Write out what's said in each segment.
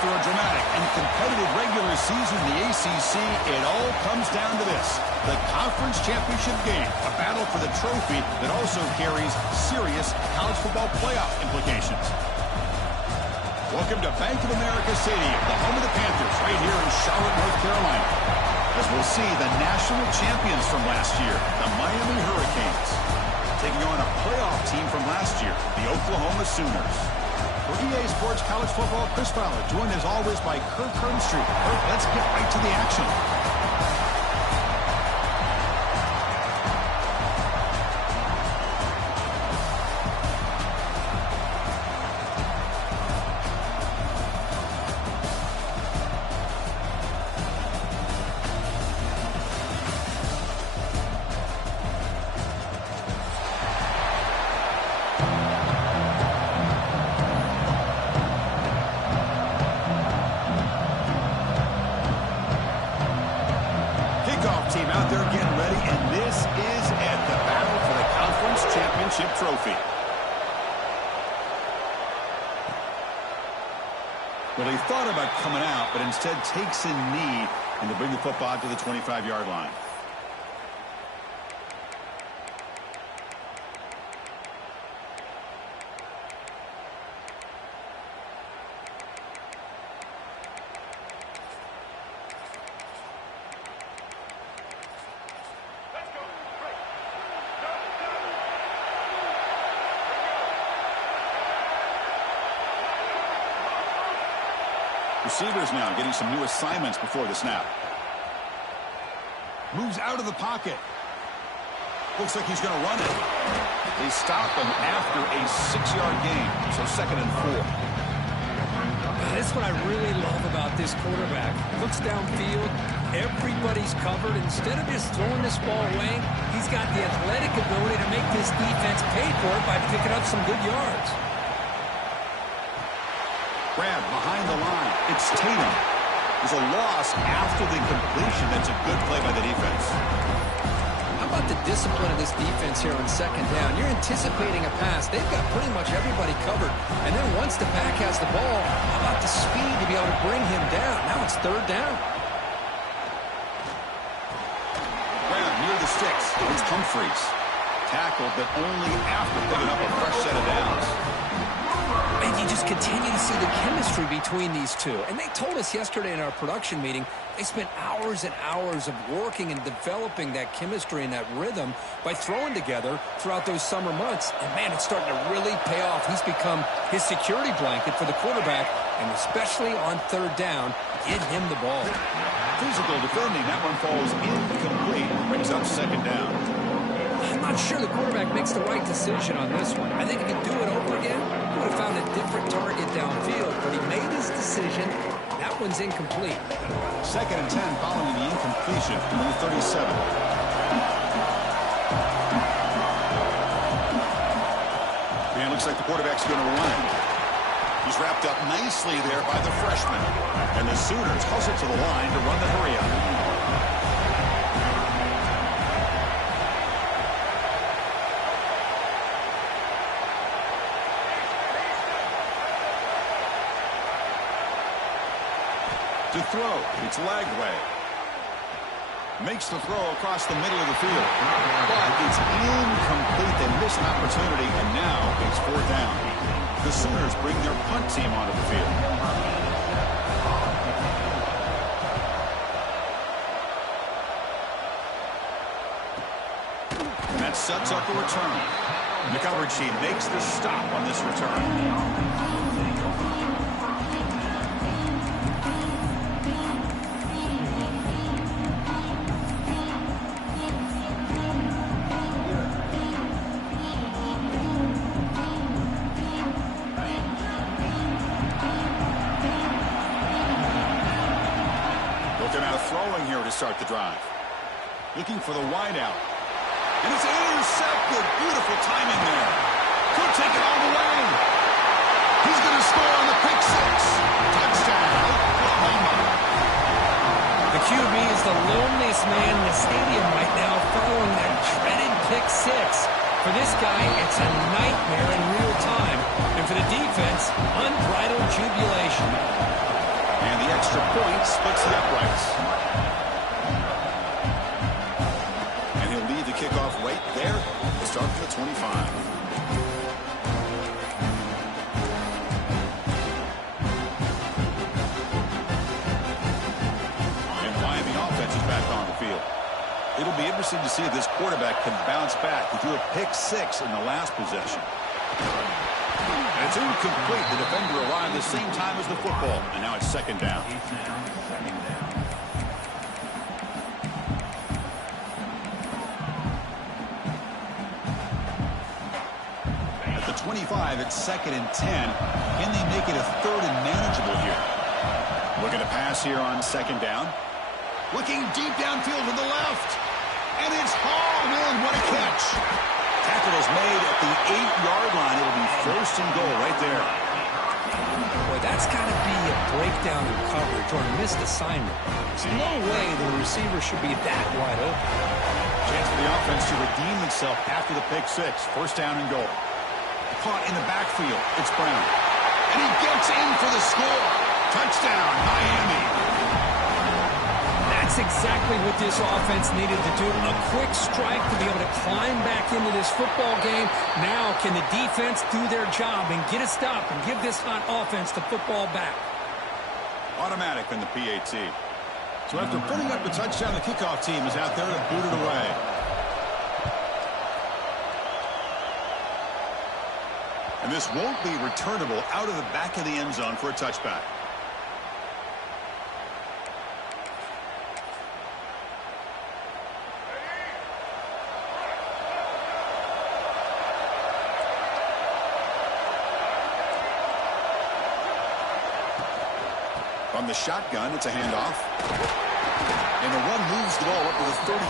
After a dramatic and competitive regular season in the ACC, it all comes down to this: the conference championship game, a battle for the trophy that also carries serious college football playoff implications. Welcome to Bank of America Stadium, the home of the Panthers, right here in Charlotte, North Carolina, as we'll see the national champions from last year, the Miami Hurricanes, taking on a playoff team from last year, the Oklahoma Sooners. For EA Sports College Football, Chris Fowler, joined as always by Kirk Herbstreit. Kirk, let's get right to the action. Team out there getting ready, and this is it, the battle for the conference championship trophy. Well, he thought about coming out, but instead takes a knee and to bring the football to the 25-yard line. Receivers now getting some new assignments before the snap. Moves out of the pocket. Looks like he's going to run it. They stop him after a 6-yard gain, so 2nd and 4. That's what I really love about this quarterback. Looks downfield, everybody's covered. Instead of just throwing this ball away, he's got the athletic ability to make this defense pay for it by picking up some good yards. Grab behind the line. It's Tatum. There's a loss after the completion. That's a good play by the defense. How about the discipline of this defense here on 2nd down? You're anticipating a pass. They've got pretty much everybody covered. And then once the back has the ball, how about the speed to be able to bring him down? Now it's 3rd down. Grab near the sticks. It's Humphreys. Tackled, but only after picking up a fresh set of downs. And you just continue to see the chemistry between these two. And they told us yesterday in our production meeting, they spent hours and hours of working and developing that chemistry and that rhythm by throwing together throughout those summer months. And, man, it's starting to really pay off. He's become his security blanket for the quarterback, and especially on 3rd down, get him the ball. Physical defending. That one falls incomplete. Brings up 2nd down. I'm not sure the quarterback makes the right decision on this one. I think he could do it over again. He would have found a different target downfield, but he made his decision. That one's incomplete. 2nd and 10 following the incompletion from the 37. Man, looks like the quarterback's going to run. He's wrapped up nicely there by the freshman. And the Sooners hustle to the line to run the hurry-up. To throw, it's Lagway. Makes the throw across the middle of the field. But it's incomplete. They miss an opportunity, and now it's 4th down. The Sooners bring their punt team onto the field. And that sets up a return. The coverage team makes the stop on this return. to start the drive. Looking for the wide out. And it's intercepted. Beautiful timing there. Could take it all the way. He's going to score on the pick six. Touchdown, Oklahoma. The QB is the loneliest man in the stadium right now following that dreaded pick six. For this guy, it's a nightmare in real time. And for the defense, unbridled jubilation. And the extra point splits the uprights. And he'll lead the kickoff right there to start from the 25. It'll be interesting to see if this quarterback can bounce back. He threw a pick six in the last possession. And it's incomplete. The defender arrived the same time as the football. And now it's second down. At the 25, it's 2nd and 10. Can they make it a 3rd and manageable here? Looking to pass here on 2nd down. Looking deep downfield to the left. And it's hauled in. What a catch. Tackle is made at the 8-yard line. It'll be 1st and goal right there. Boy, that's got to be a breakdown in coverage or a missed assignment. There's no way the receiver should be that wide open. Chance for the offense to redeem itself after the pick six. 1st down and goal. Caught in the backfield. It's Brown. And he gets in for the score. Touchdown, Miami. That's exactly what this offense needed to do. A quick strike to be able to climb back into this football game. Now can the defense do their job and get a stop and give this hot offense the football back? Automatic on the PAT. So after putting up a touchdown, the kickoff team is out there to boot it away. And this won't be returnable out of the back of the end zone for a touchback. From the shotgun, it's a handoff. And the run moves the ball up to the 33.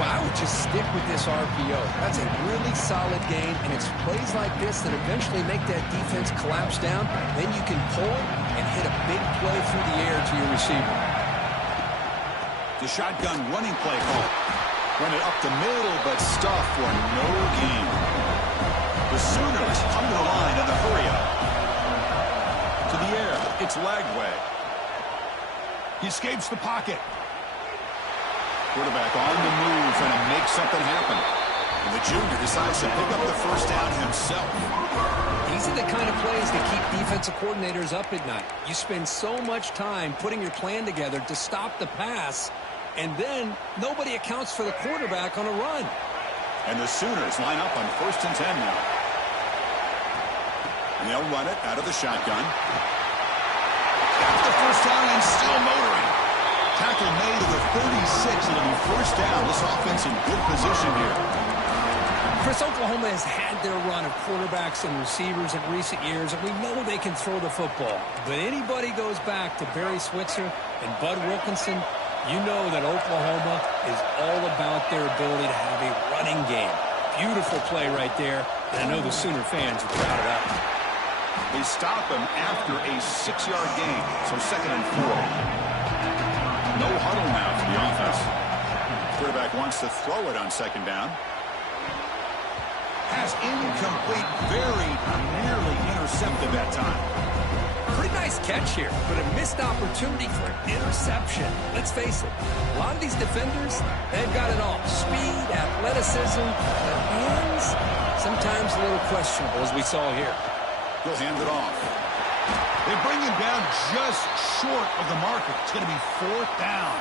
Well, I would just stick with this RPO. That's a really solid game, and it's plays like this that eventually make that defense collapse down. Then you can pull it and hit a big play through the air to your receiver. The shotgun running play call. Run it up the middle, but stuffed for no gain. The Sooners come to the line in the hurry-up. To the air, it's Lagway. He escapes the pocket. Quarterback on the move, trying to make something happen. And the junior decides to pick up the 1st down himself. These are the kind of plays that keep defensive coordinators up at night. You spend so much time putting your plan together to stop the pass, and then nobody accounts for the quarterback on a run. And the Sooners line up on 1st and 10 now. And they'll run it out of the shotgun. Got the 1st down and still motoring. Tackle made at the 36. It'll be 1st down. This offense in good position here. Chris, Oklahoma has had their run of quarterbacks and receivers in recent years, and we know they can throw the football. But anybody goes back to Barry Switzer and Bud Wilkinson, you know that Oklahoma is all about their ability to have a running game. Beautiful play right there, and I know the Sooner fans are proud of that one. They stop him after a 6-yard gain, so 2nd and 4. No huddle now for the offense. Quarterback wants to throw it on 2nd down. Pass incomplete, very nearly intercepted that time. Pretty nice catch here, but a missed opportunity for an interception. Let's face it, a lot of these defenders, they've got it all. Speed, athleticism, their hands, sometimes a little questionable, as we saw here. He'll hand it off. They bring him down just short of the marker. It's going to be 4th down.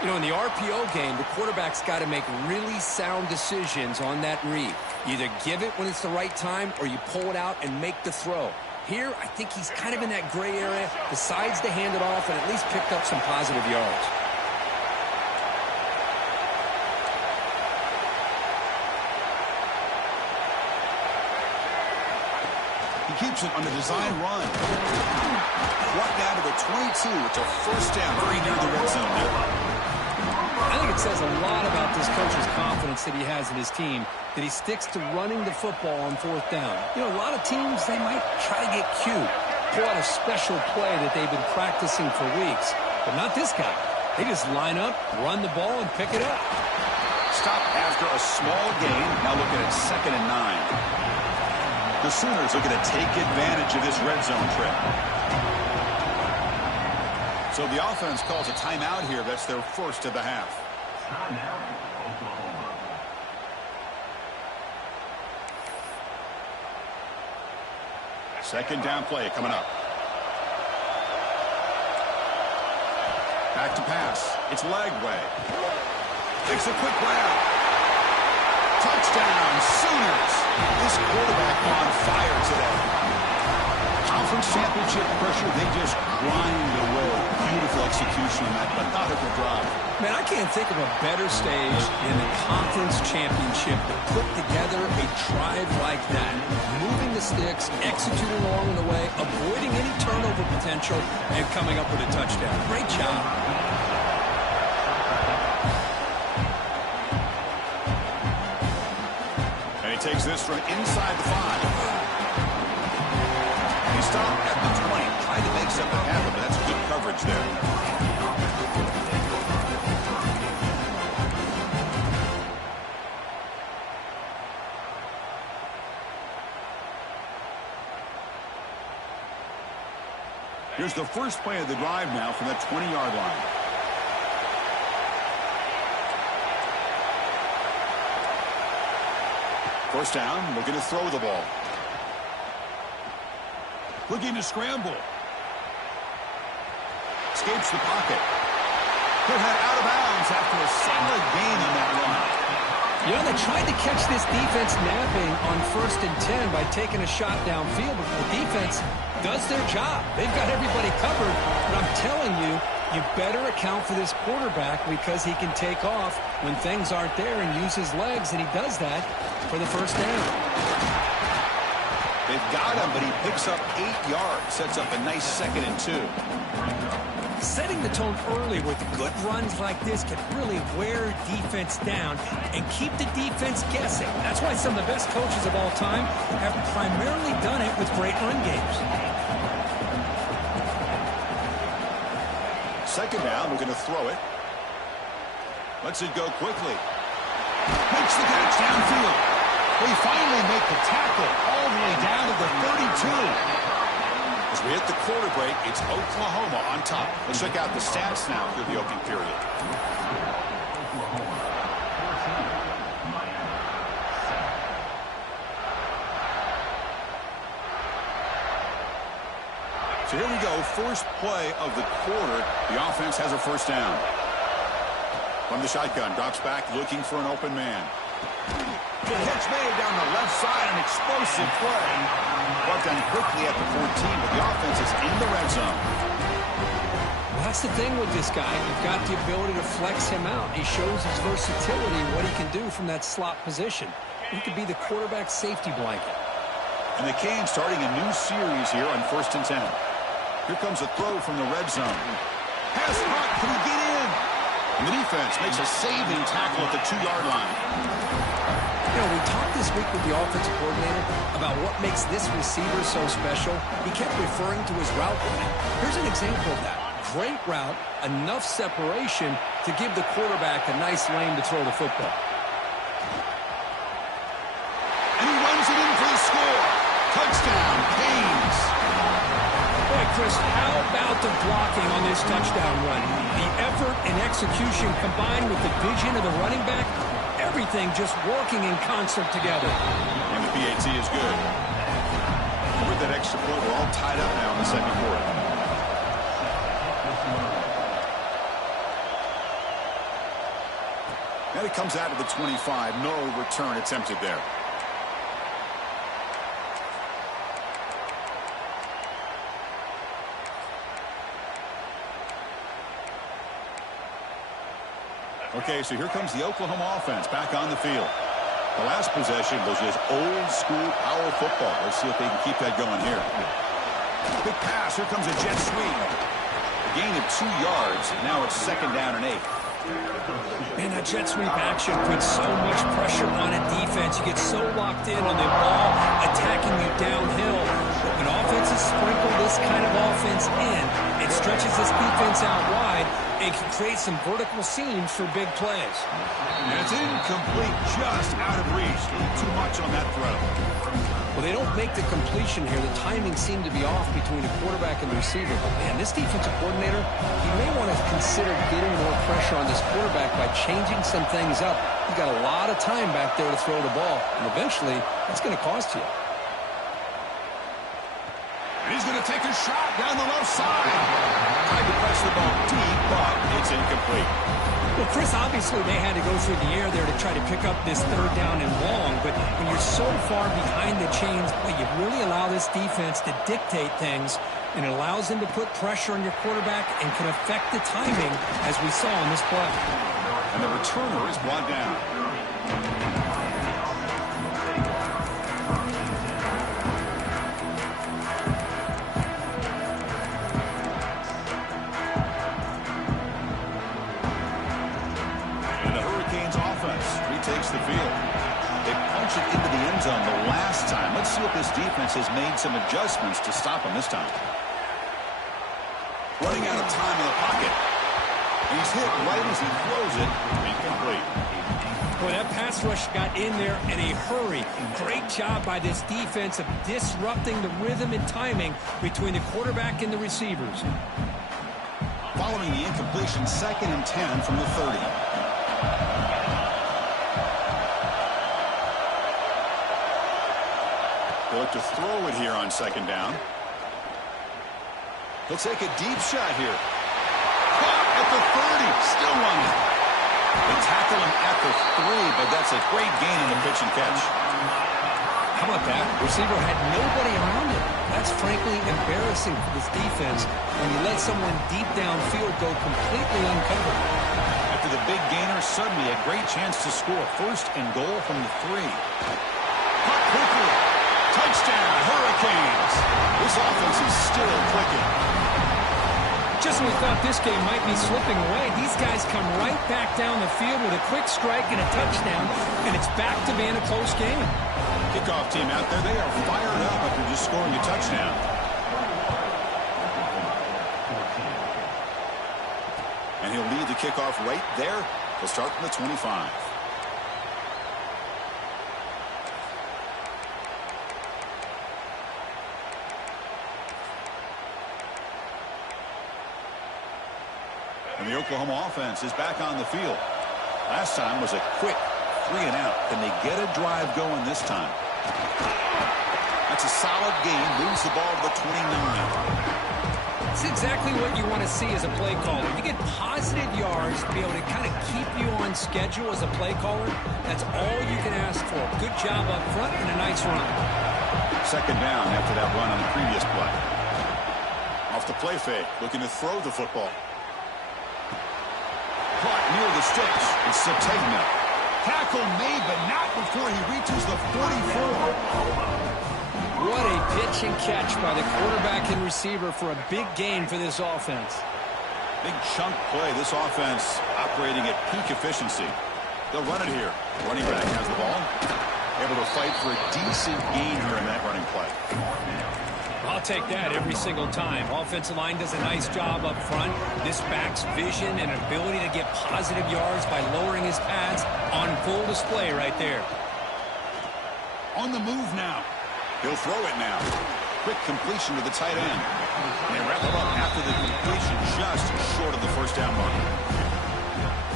You know, in the RPO game, the quarterback's got to make really sound decisions on that read. You either give it when it's the right time or you pull it out and make the throw. Here, I think he's kind of in that gray area, decides to hand it off and at least picked up some positive yards. He keeps it on the design run. Right down to the 22. It's a first down very near the red zone now. I think it says a lot about this coach's confidence that he has in his team, that he sticks to running the football on fourth down. You know, a lot of teams, they might try to get cute, pull out a special play that they've been practicing for weeks. But not this guy. They just line up, run the ball, and pick it up. Stop after a small gain. Now looking at 2nd and 9. The Sooners looking to take advantage of this red zone trip. So the offense calls a timeout here. That's their first of the half. Second down play coming up. Back to pass. It's Lagway. Takes a quick route. Touchdown, Sooners. This quarterback on fire today. Conference championship pressure, they just grind away. Beautiful execution on that methodical drive. Man, I can't think of a better stage in the conference championship to put together a drive like that. Moving the sticks, executing along the way, avoiding any turnover potential, and coming up with a touchdown. Great job. And he takes this from inside the 5. He stopped at the 20, trying to make something happen, but that's good coverage there. Here's the first play of the drive now from the 20-yard line. First down, looking to throw the ball. Looking to scramble. Escapes the pocket. Could head out of bounds after a solid gain on that run. You know, they tried to catch this defense napping on 1st and 10 by taking a shot downfield, but the defense does their job. They've got everybody covered, but I'm telling you, you better account for this quarterback because he can take off when things aren't there and use his legs, and he does that for the first down. They've got him, but he picks up 8 yards, sets up a nice 2nd and 2. Setting the tone early with good runs like this can really wear defense down and keep the defense guessing. That's why some of the best coaches of all time have primarily done it with great run games. Second down, we're going to throw it. Lets it go quickly. Makes the catch downfield. They finally make the tackle all the way down to the 32. As we hit the quarter break, it's Oklahoma on top. Let's check out the stats now through the opening period. So here we go, first play of the quarter. The offense has a first down. From the shotgun, drops back looking for an open man. The catch made down the left side, an explosive play. Brought down quickly at the 14, but the offense is in the red zone. Well, that's the thing with this guy. You've got the ability to flex him out. He shows his versatility, what he can do from that slot position. He could be the quarterback safety blanket. And the Canes starting a new series here on 1st and 10. Here comes a throw from the red zone. Pass caught. Can he get in? And the defense makes a saving tackle at the 2-yard line. You know, we talked this week with the offensive coordinator about what makes this receiver so special. He kept referring to his route running. Here's an example of that. Great route, enough separation to give the quarterback a nice lane to throw the football. And he runs it in for the score. Touchdown, Canes. Boy, Chris, how about the blocking on this touchdown run? The effort and execution combined with the vision of the running back, everything just working in concert together. And the PAT is good. With that extra point, we're all tied up now in the second quarter. Now he comes out of the 25. No return attempted there. Okay, so here comes the Oklahoma offense back on the field. The last possession was just old school power football. Let's see if they can keep that going here. Big pass. Here comes a jet sweep. A gain of 2 yards. Now it's 2nd down and 8. Man, that jet sweep action puts so much pressure on a defense. You get so locked in on the ball attacking you downhill. But when offenses sprinkle this kind of offense in, it stretches this defense out wide. It can create some vertical seams for big plays. And it's incomplete, just out of reach. Too much on that throw. Well, they don't make the completion here. The timing seemed to be off between the quarterback and the receiver. But, man, this defensive coordinator, he may want to consider getting more pressure on this quarterback by changing some things up. He's got a lot of time back there to throw the ball, and eventually that's going to cost you. And he's going to take a shot down the left side. Tried to press the ball deep, but it's incomplete. Well, Chris, obviously they had to go through the air there to try to pick up this 3rd down and long, but when you're so far behind the chains, well, you really allow this defense to dictate things, and it allows them to put pressure on your quarterback and can affect the timing, as we saw in this play. And the returner is brought down. Takes the field. They punch it into the end zone the last time. Let's see if this defense has made some adjustments to stop him this time. Running out of time in the pocket. And he's hit right as he throws it. Incomplete. Boy, that pass rush got in there in a hurry. Great job by this defense of disrupting the rhythm and timing between the quarterback and the receivers. Following the incompletion, 2nd and 10 from the 30. He'll look to throw it here on 2nd down. He'll take a deep shot here. Caught at the 30. Still running. They tackle him at the 3, but that's a great gain in the pitch and catch. How about that? Receiver had nobody around him. That's frankly embarrassing for this defense when you let someone deep downfield go completely uncovered. After the big gainer, suddenly a great chance to score. 1st and goal from the 3. Caught quickly. Touchdown, Hurricanes. This offense is still clicking. Just when we thought this game might be slipping away, these guys come right back down the field with a quick strike and a touchdown, and it's back to being a close game. Kickoff team out there, they are fired up after just scoring a touchdown. And he'll lead the kickoff right there. He'll start from the 25. And the Oklahoma offense is back on the field. Last time was a quick 3 and out. Can they get a drive going this time? That's a solid gain. Moves the ball to the 29. It's exactly what you want to see as a play caller. You get positive yards to be able to kind of keep you on schedule as a play caller. That's all you can ask for. Good job up front and a nice run. 2nd down after that run on the previous play. Off the play fake, looking to throw the football. Caught near the sticks. It's Sategna. Tackle made, but not before he reaches the 44. What a pitch and catch by the quarterback and receiver for a big gain for this offense. Big chunk play. This offense operating at peak efficiency. They'll run it here. Running back has the ball. Able to fight for a decent gain here in that running play. I'll take that every single time. Offensive line does a nice job up front. This back's vision and ability to get positive yards by lowering his pads on full display right there. On the move now. He'll throw it now. Quick completion to the tight end. They wrap it up after the completion just short of the 1st down mark.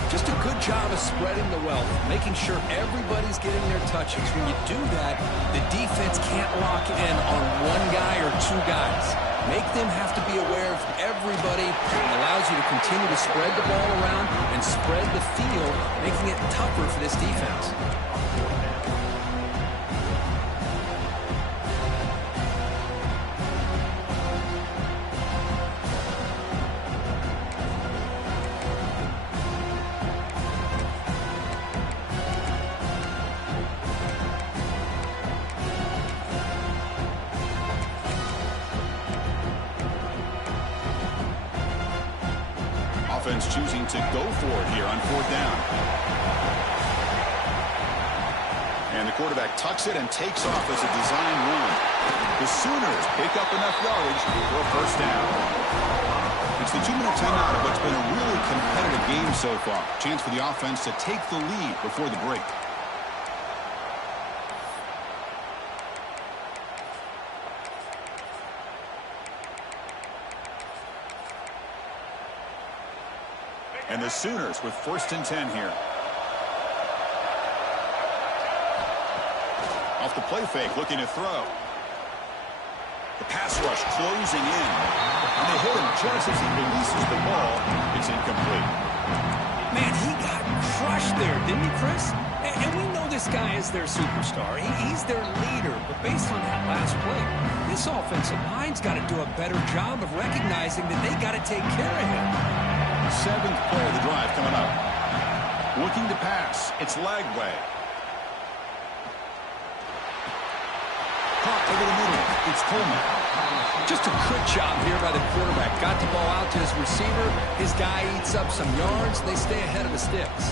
Just a good job of spreading the wealth, making sure everybody's getting their touches. When you do that, the defense can't lock in on one guy or 2 guys. Make them have to be aware of everybody. It allows you to continue to spread the ball around and spread the field, making it tougher for this defense. offense choosing to go for it here on 4th down. And the quarterback tucks it and takes off as a design run. The Sooners pick up enough yardage for a 1st down. It's the 2-minute timeout of what's been a really competitive game so far. Chance for the offense to take the lead before the break. And the Sooners with 1st and 10 here. Off the play fake, looking to throw. The pass rush closing in. And they hit him just as he releases the ball. It's incomplete. Man, he got crushed there, didn't he, Chris? And we know this guy is their superstar. He's their leader. But based on that last play, this offensive line's got to do a better job of recognizing that they got to take care of him. 7th play of the drive coming up. Looking to pass. It's Lagway. Caught over the middle. It's Coleman. Just a good job here by the quarterback. Got the ball out to his receiver. His guy eats up some yards. They stay ahead of the sticks.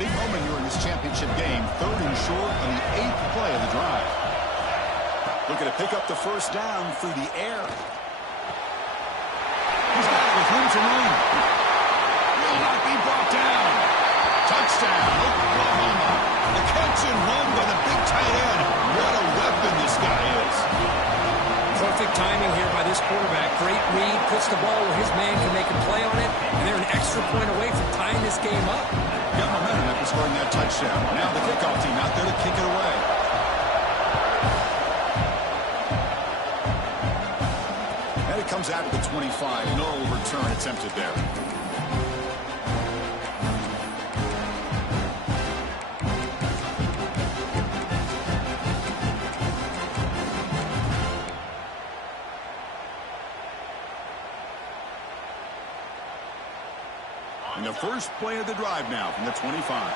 Big moment here in this championship game. 3rd and short on the 8th play of the drive. Looking to pick up the 1st down through the air. He's got it with room to run. Will not be brought down. Touchdown, Oklahoma. The catch and run by the big tight end. What a weapon this guy is. Perfect timing here by this quarterback. Great read. Puts the ball where his man can make a play on it. And they're an extra point away from tying this game up. Got momentum after scoring that touchdown. Now the kickoff team out there to kick it away. Comes out of the 25. No return attempted there. And the first play of the drive now from the 25.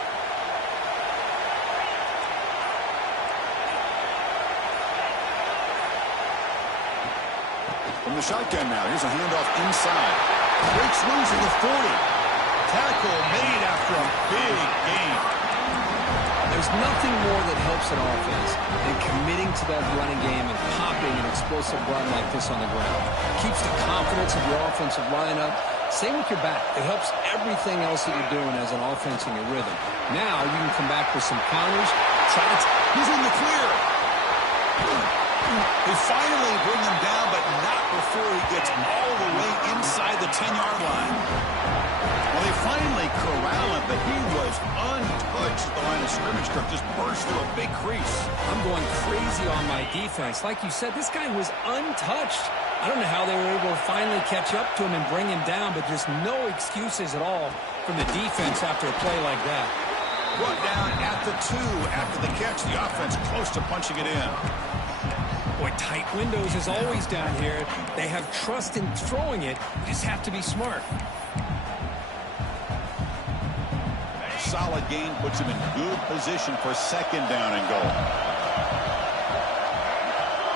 From the shotgun now, here's a handoff inside. Breaks loose at the 40. Tackle made after a big gain. There's nothing more that helps an offense than committing to that running game and popping an explosive run like this on the ground. Keeps the confidence of your offensive line up. Same with your back. It helps everything else that you're doing as an offense in your rhythm. Now you can come back with some counters. He's in the clear. They finally bring him down, but not before he gets all the way inside the 10-yard line. Well, they finally corral him, but he was untouched at the line of scrimmage. Kirk just burst through a big crease. I'm going crazy on my defense. Like you said, this guy was untouched. I don't know how they were able to finally catch up to him and bring him down, but just no excuses at all from the defense after a play like that. Brought down at the 2 after the catch. The offense close to punching it in. Boy, tight windows is always down here. They have trust in throwing it. You just have to be smart. Solid gain puts him in good position for 2nd down and goal.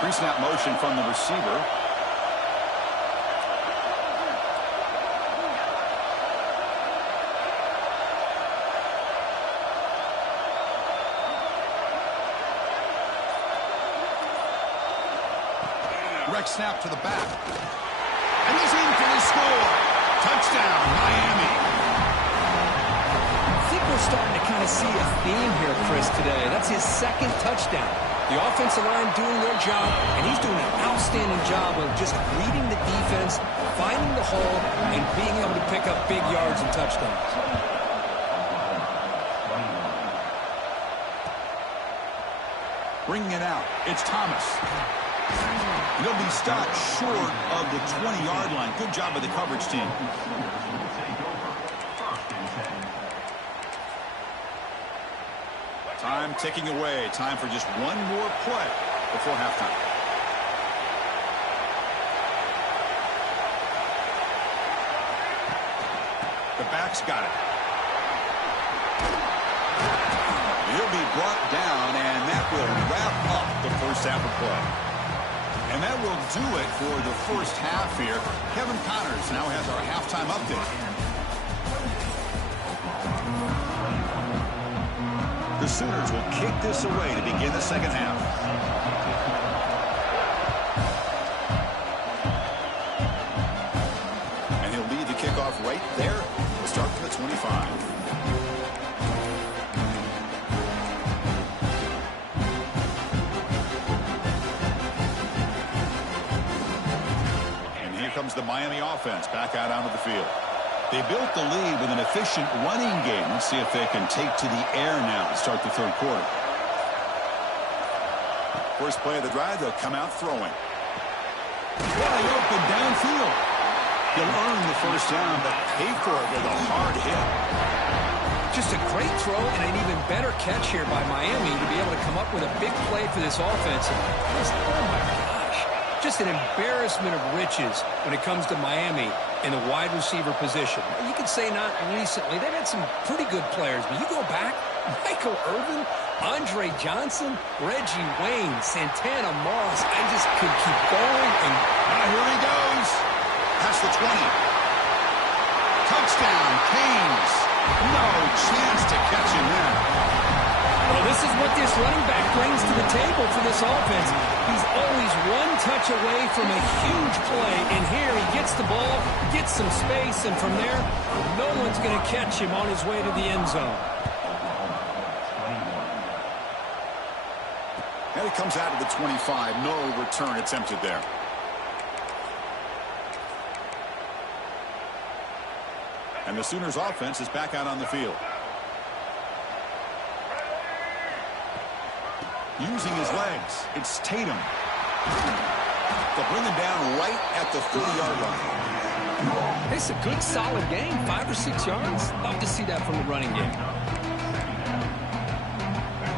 Pre-snap motion from the receiver. Snap to the back. And he's in for the score. Touchdown, Miami. I think we're starting to kind of see a theme here, Chris, today. That's his 2nd touchdown. The offensive line doing their job, and he's doing an outstanding job of just reading the defense, finding the hole, and being able to pick up big yards and touchdowns. Bringing it out, it's Thomas. He'll be stopped short of the 20-yard line. Good job by the coverage team. Time ticking away. Time for just one more play before halftime. The back's got it. He'll be brought down, and that will wrap up the first half of play. And that will do it for the first half here. Kevin Connors now has our halftime update. The Sooners will kick this away to begin the second half. And he'll lead the kickoff right there. We'll start from the 25. Comes the Miami offense back out onto the field. They built the lead with an efficient running game. Let's see if they can take to the air now to start the third quarter. First play of the drive, they'll come out throwing. Wide open downfield. He'll earn the first down, but pay for it with a hard hit. Just a great throw and an even better catch here by Miami to be able to come up with a big play for this offense. Oh my gosh. Just an embarrassment of riches when it comes to Miami in the wide receiver position. You could say not recently. They've had some pretty good players, but you go back, Michael Irvin, Andre Johnson, Reggie Wayne, Santana Moss. I just could keep going. And here he goes. Past the 20. Touchdown, Canes. No chance to catch him there. Well, this is what this running back brings to the table for this offense. He's always one touch away from a huge play, and here he gets the ball, gets some space, and from there, no one's going to catch him on his way to the end zone. And he comes out of the 25. No return attempted there. And the Sooners offense is back out on the field. Using his legs, it's Tatum. They'll bring him down right at the 30-yard line. It's a good, solid game, 5 or 6 yards. Love to see that from the running game.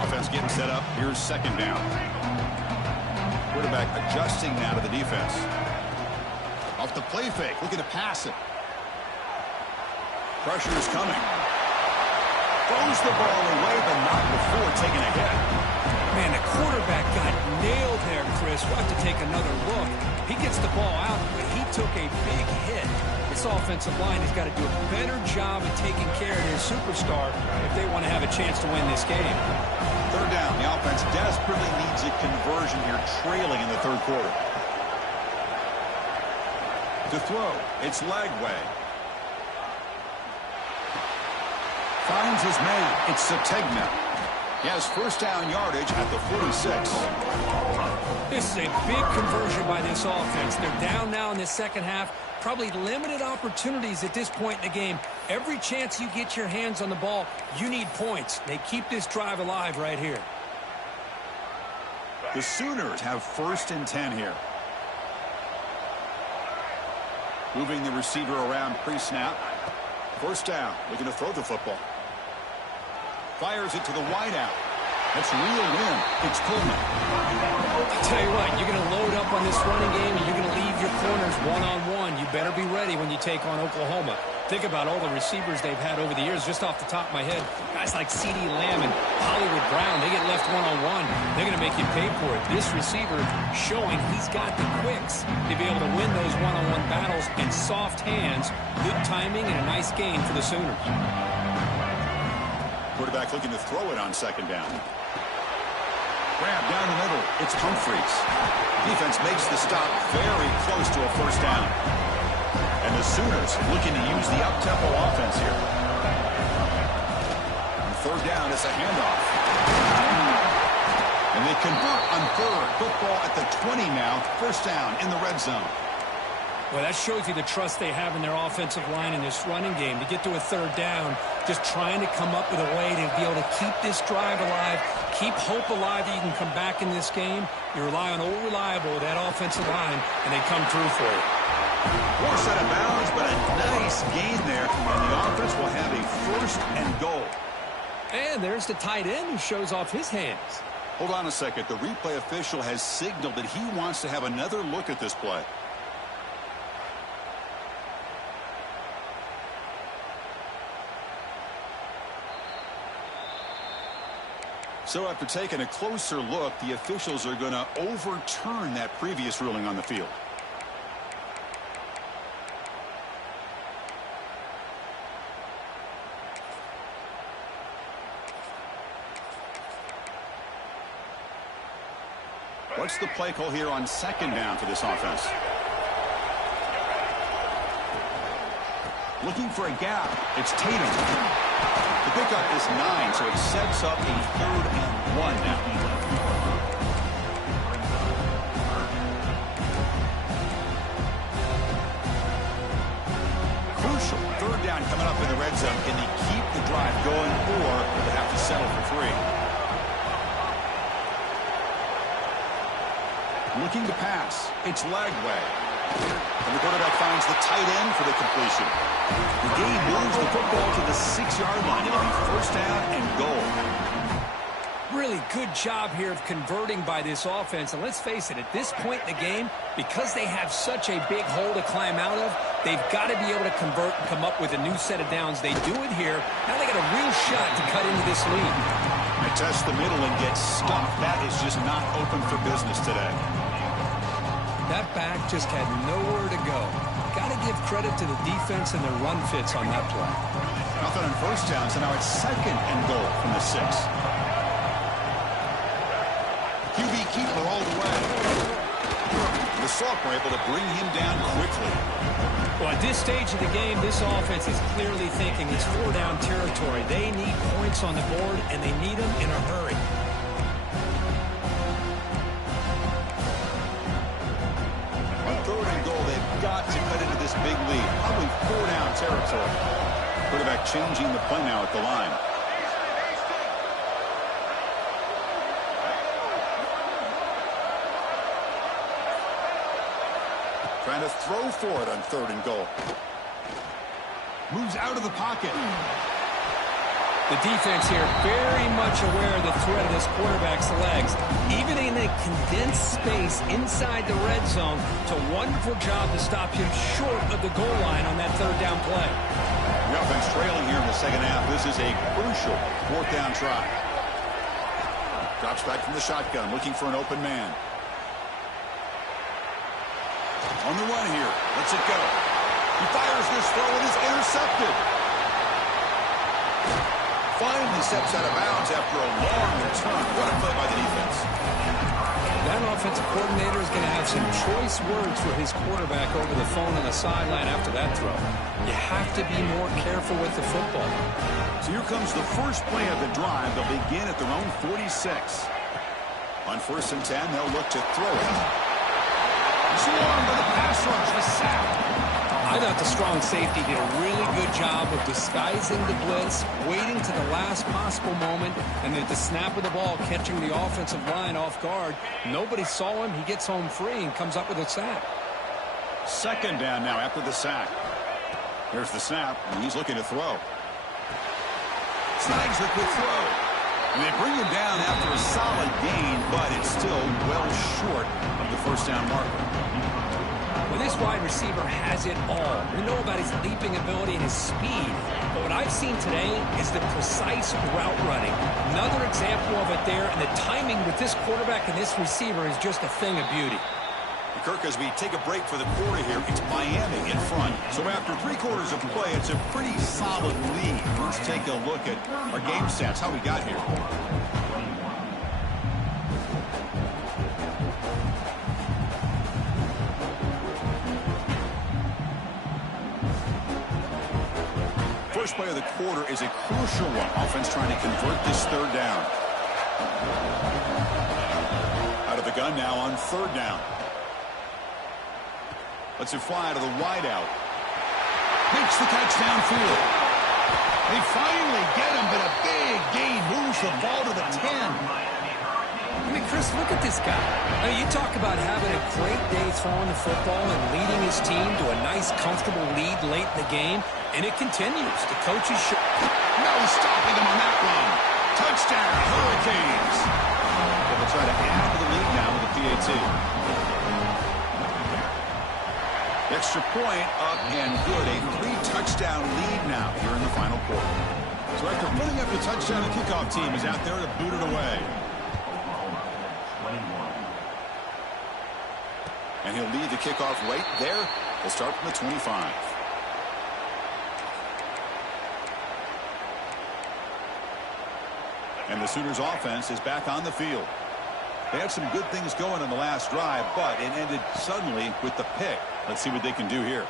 Offense getting set up. Here's second down. Quarterback adjusting now to the defense. Off the play fake, looking to pass it. Pressure is coming. Throws the ball away, but not before taking a hit. Man, the quarterback got nailed there, Chris. We'll have to take another look. He gets the ball out, but he took a big hit. This offensive line has got to do a better job of taking care of their superstar if they want to have a chance to win this game. Third down. The offense desperately needs a conversion here, trailing in the third quarter. To throw, it's Lagway. Finds his man. It's Sategna. He has first down yardage at the 46. This is a big conversion by this offense. They're down now in the second half. Probably limited opportunities at this point in the game. Every chance you get your hands on the ball, you need points. They keep this drive alive right here. The Sooners have first and 10 here. Moving the receiver around pre-snap. First down, looking to throw the football. Fires it to the wideout. That's reeled in. It's Coleman. I'll tell you what, you're going to load up on this running game and you're going to leave your corners one-on-one. You better be ready when you take on Oklahoma. Think about all the receivers they've had over the years. Just off the top of my head, guys like CeeDee Lamb and Hollywood Brown, they get left one-on-one. They're going to make you pay for it. This receiver showing he's got the quicks to be able to win those one-on-one battles in soft hands. Good timing and a nice gain for the Sooners. Quarterback looking to throw it on second down. Grab down the middle. It's Humphreys. Defense makes the stop very close to a first down. And the Sooners looking to use the up-tempo offense here. On third down, it's a handoff. And they convert on third. Football at the 20 now. First down in the red zone. Well, that shows you the trust they have in their offensive line in this running game. To get to a third down, just trying to come up with a way to be able to keep this drive alive, keep hope alive that you can come back in this game. You rely on old reliable, that offensive line, and they come through for you. More set of bounds, but a nice gain there, and the offense will have a first and goal. And there's the tight end who shows off his hands. Hold on a second. The replay official has signaled that he wants to have another look at this play. So after taking a closer look, the officials are going to overturn that previous ruling on the field. What's the play call here on second down for this offense? Looking for a gap. It's Tatum. The pickup is 9, so it sets up a 3rd and 1 now. Crucial 3rd down coming up in the red zone. Can they keep the drive going, or do they have to settle for 3? Looking to pass. It's Lagway. And the quarterback finds the tight end for the completion. The game moves the football to the 6-yard line. It'll be 1st down and goal. Really good job here of converting by this offense. And let's face it, at this point in the game, because they have such a big hole to climb out of, they've got to be able to convert and come up with a new set of downs. They do it here. Now they got a real shot to cut into this lead. They test the middle and get stuffed. That is just not open for business today. That back just had nowhere to go. Got to give credit to the defense and their run fits on that play. Nothing on 1st down, so now it's 2nd and goal from the 6. QB keeper all the way. The Sophomore able to bring him down quickly. Well, at this stage of the game, this offense is clearly thinking it's 4-down territory. They need points on the board, and they need them in a hurry. Got to cut into this big lead. Probably 4-down territory. Quarterback changing the play now at the line. Trying to throw for it on 3rd and goal. Moves out of the pocket. The defense here very much aware of the threat of this quarterback's legs. Even in a condensed space inside the red zone, it's a wonderful job to stop him short of the goal line on that 3rd down play. The offense trailing here in the 2nd half. This is a crucial 4th down try. Drops back from the shotgun, looking for an open man. On the run here. Lets it go. He fires this throw. It is intercepted. Finally steps out of bounds after a long return. What a play by the defense. That offensive coordinator is going to have some choice words for his quarterback over the phone on the sideline after that throw. You have to be more careful with the football. So here comes the first play of the drive. They'll begin at their own 46. On 1st and 10, they'll look to throw it. Swarmed with a pass rush, the sack. I thought the strong safety did a really good job of disguising the blitz, waiting to the last possible moment, and at the snap of the ball, catching the offensive line off guard. Nobody saw him. He gets home free and comes up with a sack. 2nd down now after the sack. Here's the snap, and he's looking to throw. Snags the quick throw. And they bring him down after a solid gain, but it's still well short of the 1st down marker. Well, this wide receiver has it all. We know about his leaping ability and his speed. But what I've seen today is the precise route running. Another example of it there, and the timing with this quarterback and this receiver is just a thing of beauty. Kirk, as we take a break for the quarter here, it's Miami in front. So after 3 quarters of play, it's a pretty solid lead. Let's take a look at our game stats, how we got here. First play of the quarter is a crucial one. Offense trying to convert this 3rd down. Out of the gun now on 3rd down. Lets it fly to the wideout. Makes the catch downfield. They finally get him, but a big gain moves the ball to the 10. I mean, Chris, look at this guy. I mean, you talk about having a great day throwing the football and leading his team to a nice, comfortable lead late in the game, and it continues. The coaches should... No stopping him on that one. Touchdown, Hurricanes. They'll try to add to the lead now with the PAT. Extra point up and good. A 3-touchdown lead now here in the final quarter. So after putting up the touchdown, the kickoff team is out there to boot it away. And he'll lead the kickoff right there. He'll start from the 25. And the Sooners offense is back on the field. They had some good things going on the last drive, but it ended suddenly with the pick. Let's see what they can do here.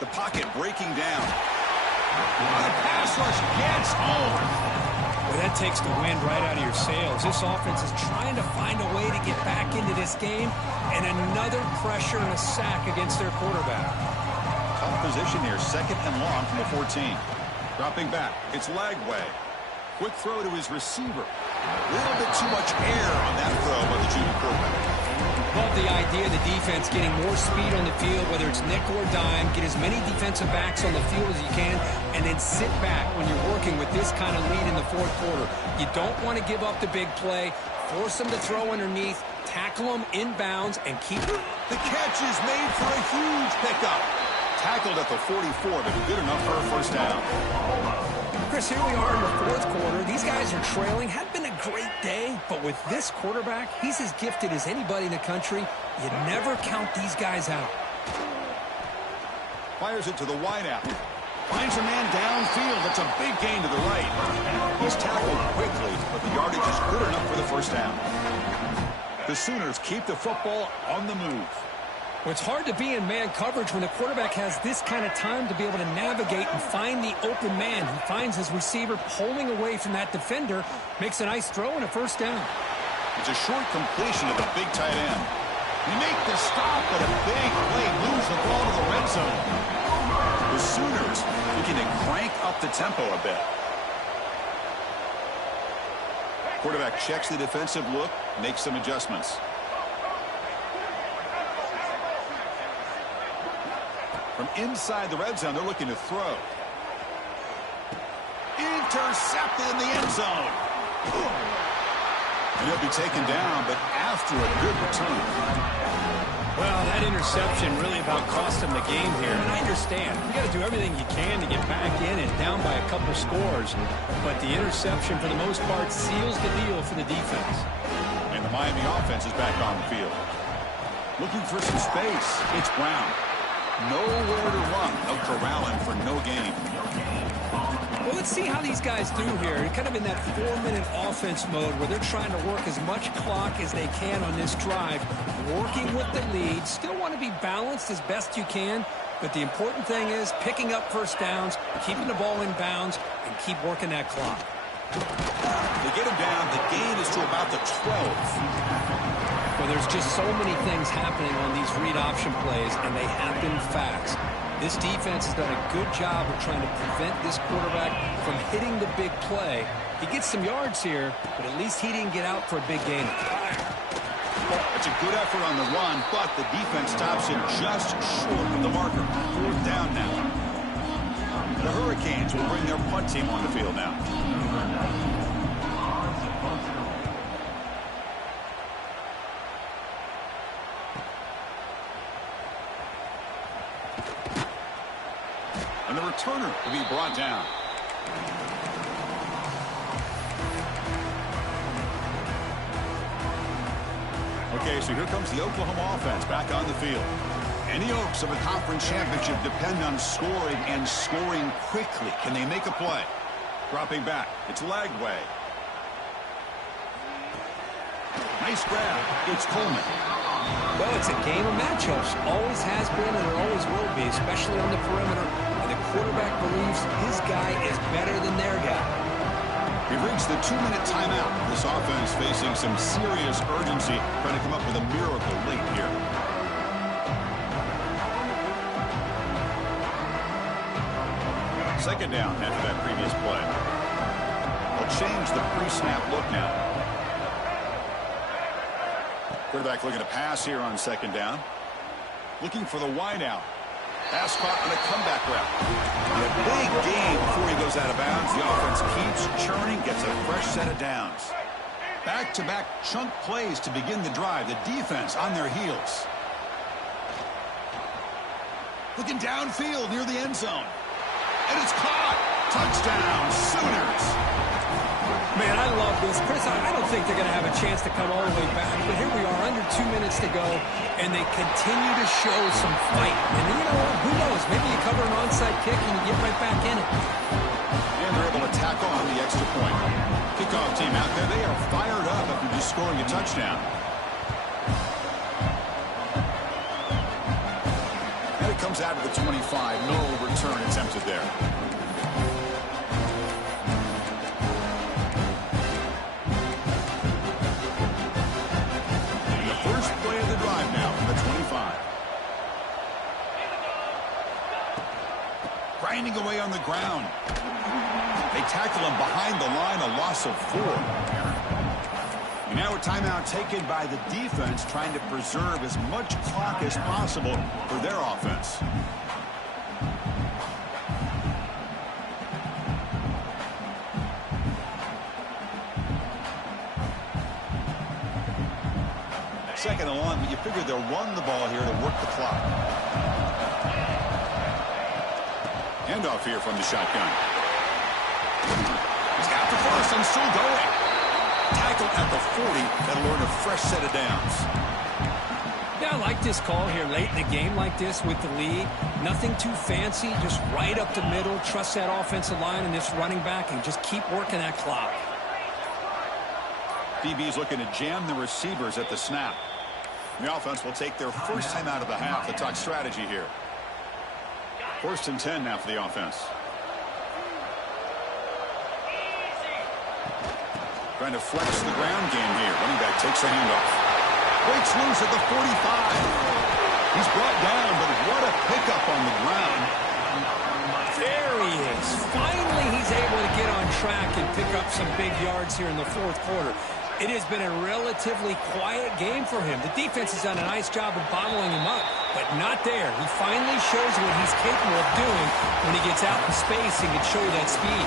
The pocket breaking down. The pass rush gets home. Well, that takes the wind right out of your sails. This offense is trying to find a way to get back into this game, and another pressure and a sack against their quarterback. Tough position here, second and long from the 14. Dropping back, it's Lagway. Quick throw to his receiver. A little bit too much air on that throw by the junior quarterback. Love the idea of the defense getting more speed on the field, whether it's nickel or dime, get as many defensive backs on the field as you can, and then sit back when you're working with this kind of lead in the fourth quarter. You don't want to give up the big play, force them to throw underneath, tackle them inbounds, and keep it. The catch is made for a huge pickup. Tackled at the 44, but good enough for a first down. Chris, here we are in the fourth quarter. These guys are trailing. Had been a great day, but with this quarterback, he's as gifted as anybody in the country. You never count these guys out. Fires it to the wideout. Finds a man downfield. That's a big gain to the right. He's tackled quickly, but the yardage is good enough for the first down. The Sooners keep the football on the move. Well, it's hard to be in man coverage when the quarterback has this kind of time to be able to navigate and find the open man. He finds his receiver pulling away from that defender, makes a nice throw and a first down. It's a short completion to the big tight end. They make the stop, but a big play moves the ball to the red zone. The Sooners looking to crank up the tempo a bit. Quarterback checks the defensive look, makes some adjustments. From inside the red zone, they're looking to throw. Intercepted in the end zone. And he'll be taken down, but after a good return. Well, that interception really about cost him the game here. And I understand. You got to do everything you can to get back in and down by a couple scores. But the interception, for the most part, seals the deal for the defense. And the Miami offense is back on the field. Looking for some space. It's Brown. Nowhere to run. No corralling for no gain. Well, let's see how these guys do here. They're kind of in that 4-minute offense mode where they're trying to work as much clock as they can on this drive, working with the lead. Still want to be balanced as best you can, but the important thing is picking up first downs, keeping the ball in bounds, and keep working that clock. They get him down. The gain is to about the 12. Well, there's just so many things happening on these read option plays, and they happen fast. This defense has done a good job of trying to prevent this quarterback from hitting the big play. He gets some yards here, but at least he didn't get out for a big gain. It's a good effort on the run, but the defense stops him just short of the marker. Fourth down now. The Hurricanes will bring their punt team on the field now. And the returner will be brought down. Okay, so here comes the Oklahoma offense back on the field. And the Oaks of a conference championship depend on scoring and scoring quickly. Can they make a play? Dropping back, it's Lagway. Nice grab. It's Coleman. Well, it's a game of matchups. Always has been and it always will be, especially on the perimeter. And the quarterback believes his guy is better than their guy. We've reached the 2-minute timeout. This offense facing some serious urgency, trying to come up with a miracle late here. Second down after that previous play. They'll change the pre-snap look now. Quarterback looking to pass here on second down. Looking for the wideout. Pass caught on a comeback route. And a big gain before he goes out of bounds. The offense keeps churning, gets a fresh set of downs. Back-to-back chunk plays to begin the drive. The defense on their heels. Looking downfield near the end zone. And it's caught. Touchdown, Sooners. Man, I love this. Chris, I don't think they're going to have a chance to come all the way back. But here we are, under 2 minutes to go, and they continue to show some fight. And you know what? Who knows? Maybe you cover an onside kick and you get right back in it. And they're able to tack on the extra point. Kickoff team out there, they are fired up after just scoring a touchdown. And it comes out of the 25. No return attempted there. Grinding away on the ground. They tackle him behind the line, a loss of 4. And now a timeout taken by the defense, trying to preserve as much clock as possible for their offense. Second and long, but you figure they'll run the ball here to work the clock. Handoff here from the shotgun. He's got the first and still going. Tackle at the 40. That'll earn a fresh set of downs. Yeah, I like this call here late in the game like this with the lead. Nothing too fancy, just right up the middle. Trust that offensive line and this running back and just keep working that clock. DB's looking to jam the receivers at the snap. The offense will take their first time out of the half to talk strategy here. First and 10 now for the offense. Trying to flex the ground game here. Running back takes a handoff. Breaks loose at the 45. He's brought down, but what a pickup on the ground. There he is. Finally, he's able to get on track and pick up some big yards here in the fourth quarter. It has been a relatively quiet game for him. The defense has done a nice job of bottling him up, but not there. He finally shows what he's capable of doing when he gets out in space and can show that speed.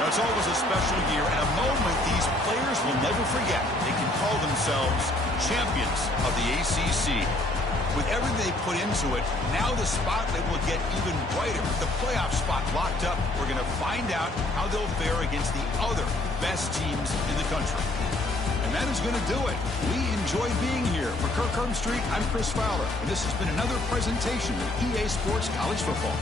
Now, it's always a special year and a moment these players will never forget. They can call themselves champions of the ACC. With everything they put into it, now the spotlight will get even brighter. With the playoff spot locked up, we're going to find out how they'll fare against the other best teams in the country. And that is going to do it. We enjoy being here. For Kirk Herbstreit, I'm Chris Fowler, and this has been another presentation of EA Sports College Football.